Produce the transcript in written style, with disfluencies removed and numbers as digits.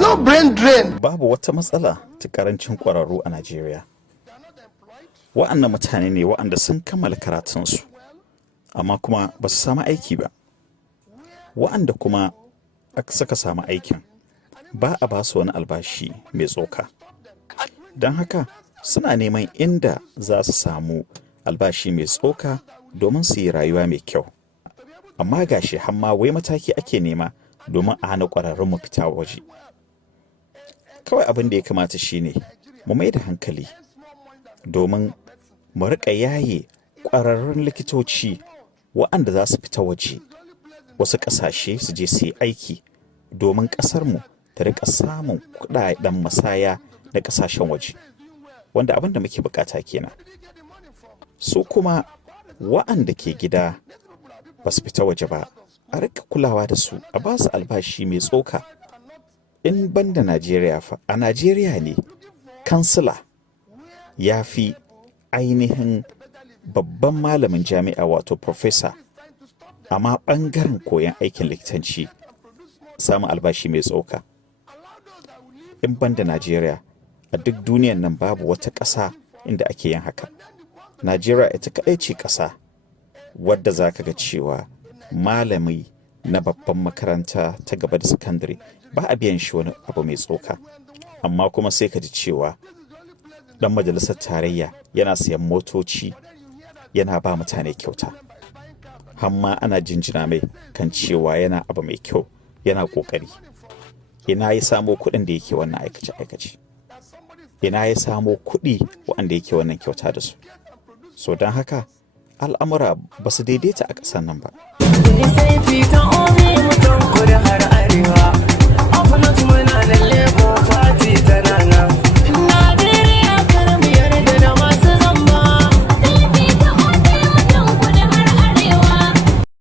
no brain drain. Babu wata matsala ta karancin ƙwararru a Najeriya. Wa'annan mutane ne wa'anda sun kammala karatunsu, amma kuma ba su samu aiki ba. Wa'anda kuma suka samu aikin, ba a ba su wani albashi mai tsoka. Don haka suna neman inda za su samu albashi mai tsoka domin su yi rayuwa mai kyau. Amma gashi hamma wai mataki ake nema domin a hana ƙwararrun mu fita waje. Kawai abin da ya kamata shine mu mai da hankali domin mu riƙa yaye ƙwararrun likitoci waɗanda za su fita waje wasu ƙasashe su je su yi aiki domin ƙasarmu ta riƙa samun kuɗaɗen masaya da ƙasashen waje, wanda abin da muke buƙata kenan. Su kuma waɗanda ke gida ba su fita waje ba, a riƙa kulawa da su, a ba su albashi mai tsoka. In banda Najeriya fa, a Najeriya ne kansila ya fi ainihin babban malamin jami'a wato professor, amma ɓangaren koyon aikin likitanci samun albashi mai tsoka. In banda Najeriya, a duk duniyan nan babu wata ƙasa inda ake yin haka. Najeriya ita kaɗai ce ƙasa wadda za ka ga cewa malami na babban makaranta ta gaba da sakandare ba a biyan shi wani abu mai tsoka, amma kuma sai ka ji cewa dan majalisar tarayya yana siyan motoci yana ba mutane kyauta, hamma ana jinjina mai kan cewa yana abu mai kyau, yana kokari. Ina ya samo kuɗin da yake wannan aikace-aikace? Ina ya samo kuɗi waɗanda yake wannan kyauta da su? So don haka al'amura ba su daidaita a ƙasar nan ba.